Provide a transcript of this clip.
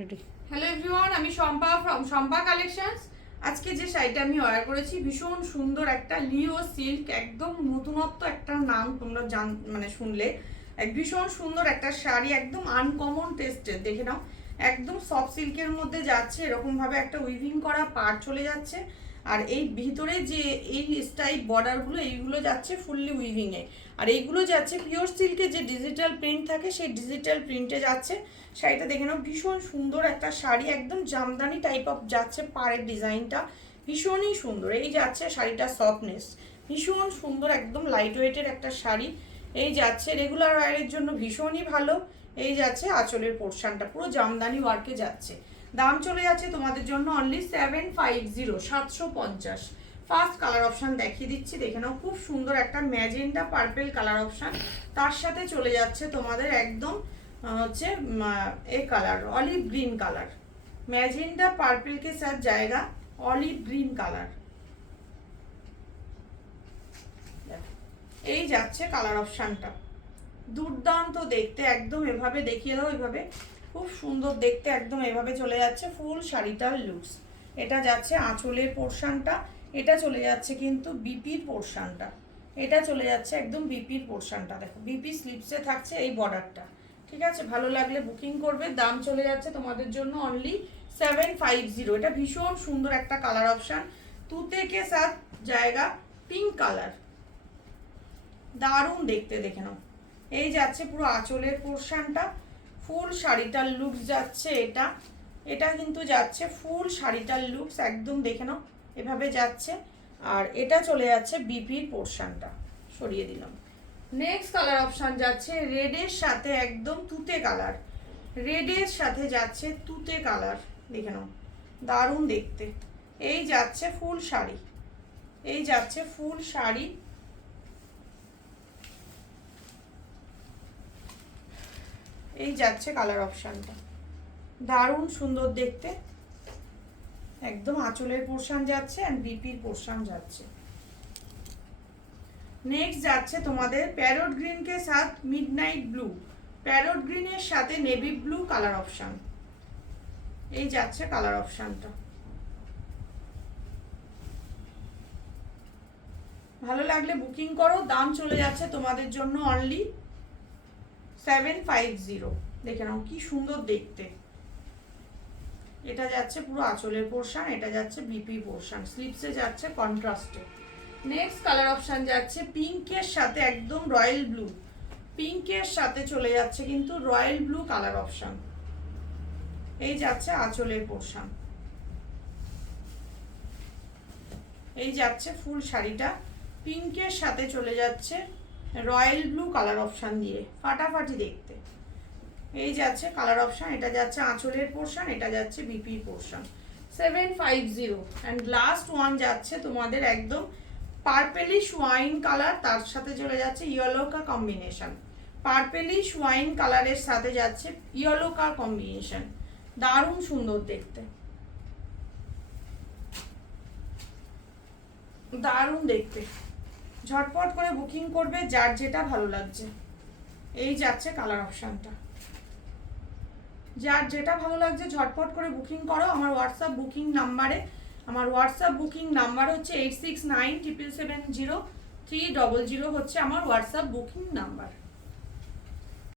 Ready. Hello everyone, আমি Shampa from Shampa collections. আজকে যে শাড়িটা আমি অর্ডার করেছি ভীষণ সুন্দর একটা লিও সিল্ক, একদম নতুনত্ব একটা নাম তোমরা শুনলে। ভীষণ সুন্দর একটা শাড়ি, একদম আনকমন টেস্টের, দেখে নাও। একদম সফট সিল্কের মধ্যে যাচ্ছে, এরকম ভাবে একটা উইভিং করা পাড় চলে যাচ্ছে। আর এই ভিতরে যে এই স্টাইপ বর্ডারগুলো, এইগুলো যাচ্ছে ফুললি উইভিংয়ে। আর এইগুলো যাচ্ছে পিওর সিল্কে যে ডিজিটাল প্রিন্ট থাকে, সেই ডিজিটাল প্রিন্টে যাচ্ছে। শাড়িটা দেখে নাও, ভীষণ সুন্দর একটা শাড়ি, একদম জামদানি টাইপ অফ যাচ্ছে পাড়ের ডিজাইনটা, ভীষণই সুন্দর। এই যাচ্ছে শাড়িটার সফটনেস, ভীষণ সুন্দর, একদম লাইট ওয়েটের একটা শাড়ি। এই যাচ্ছে রেগুলার ওয়ারের জন্য ভীষণই ভালো। এই যাচ্ছে আঁচলের পোর্শনটা পুরো জামদানি ওয়ার্কে যাচ্ছে। দাম চলে যাচ্ছে তোমাদের জন্য অনলি 750, 750। ফার্স্ট কালার অপশান দেখিয়ে দিচ্ছি, দেখে নাও, খুব সুন্দর একটা ম্যাজেন্টা পার্পেল কালার অপশান। তার সাথে চলে যাচ্ছে তোমাদের একদম হচ্ছে এ colour olive green colour, magenta purple के साथ जाएगा অলিভ গ্রিন কালার। এই যাচ্ছে কালার অপশানটা, দুর্দান্ত দেখতে, একদম এভাবে দেখিয়ে দাও, এভাবে খুব সুন্দর দেখতে, একদম এভাবে চলে যাচ্ছে ফুল শাড়িটার লুকস। এটা যাচ্ছে আঁচলের পোর্শনটা, এটা চলে যাচ্ছে কিন্তু বিপির পোর্শনটা, এটা চলে যাচ্ছে একদম বিপির পোর্শনটা। দেখো বিপি স্লিপসে থাকছে এই বর্ডারটা। ঠিক আছে, ভালো লাগলে বুকিং করবে। দাম চলে যাচ্ছে তোমাদের জন্য অনলি 750। এটা ভীষণ সুন্দর একটা কালার অপশান, তুতে কে সাথ জায়গা পিঙ্ক কালার, দারুণ দেখতে, দেখে নাও। এই যাচ্ছে পুরো আঁচলের পোর্শনটা, ফুল শাড়িটার লুকস যাচ্ছে এটা, এটা কিন্তু যাচ্ছে ফুল শাড়িটার লুকস, একদম দেখে নাও এভাবে যাচ্ছে। আর এটা চলে যাচ্ছে বিপির পোর্শনটা, সরিয়ে দিলাম। নেক্সট কালার অপশান যাচ্ছে রেডের সাথে একদম তুতে কালার, রেডের সাথে যাচ্ছে তুতে কালার, দেখে নাও দারুণ দেখতে। এই যাচ্ছে ফুল শাড়ি, এই যাচ্ছে ফুল শাড়ি, এই যাচ্ছে কালার অপশানটা, দারুণ সুন্দর দেখতে, একদম আঁচলের পোর্শন যাচ্ছে আর বিপির পোর্শন যাচ্ছে। নেক্সট যাচ্ছে তোমাদের প্যারট গ্রিন কে সাথ মিডনাইট ব্লু, প্যারট গ্রিনের সাথে নেভি ব্লু কালার অপশান। এই যাচ্ছে কালার অপশানটা, ভালো লাগলে বুকিং করো। দাম চলে যাচ্ছে তোমাদের জন্য অনলি 750। দেখে নাও কি সুন্দর দেখতে। এটা যাচ্ছে পুরো আঁচলের পোর্শন, এটা যাচ্ছে বিপি পোর্শন, স্লিপসে যাচ্ছে কন্ট্রাস্টে। নেক্সট কালার অপশান যাচ্ছে পিঙ্কের সাথে একদম রয়্যাল ব্লু, পিঙ্কের সাথে চলে যাচ্ছে কিন্তু রয়্যাল ব্লু কালার অপশান। এই যাচ্ছে আঁচলের পোর্শন, এই যাচ্ছে ফুল শাড়িটা, পিঙ্কের সাথে চলে যাচ্ছে রয়্যাল ব্লু কালার অপশান দিয়ে, ফাটাফাটি দেখতে। এই যাচ্ছে কালার অপশান, এটা যাচ্ছে আঁচলের পোর্শন, এটা যাচ্ছে BP portion. 750। And last one যাচ্ছে তোমাদের একদম পার্পেলিশ ওয়াইন কালার, তার সাথে চলে যাচ্ছে ইয়েলো কা কম্বিনেশন, পার্পেলিশ ওয়াইন কালারের সাথে যাচ্ছে ইয়েলো কা কম্বিনেশন, দারুণ সুন্দর দেখতে, দারুণ দেখতে। ঝটপট করে বুকিং করবে যার যেটা ভালো লাগছে। এই যাচ্ছে কালার অপশানটা, যার যেটা ভালো লাগছে ঝটপট করে বুকিং করো আমার হোয়াটসঅ্যাপ বুকিং নাম্বারে। আমার হোয়াটসঅ্যাপ বুকিং নাম্বার হচ্ছে 8697770300 হচ্ছে আমার হোয়াটসঅ্যাপ বুকিং নাম্বার।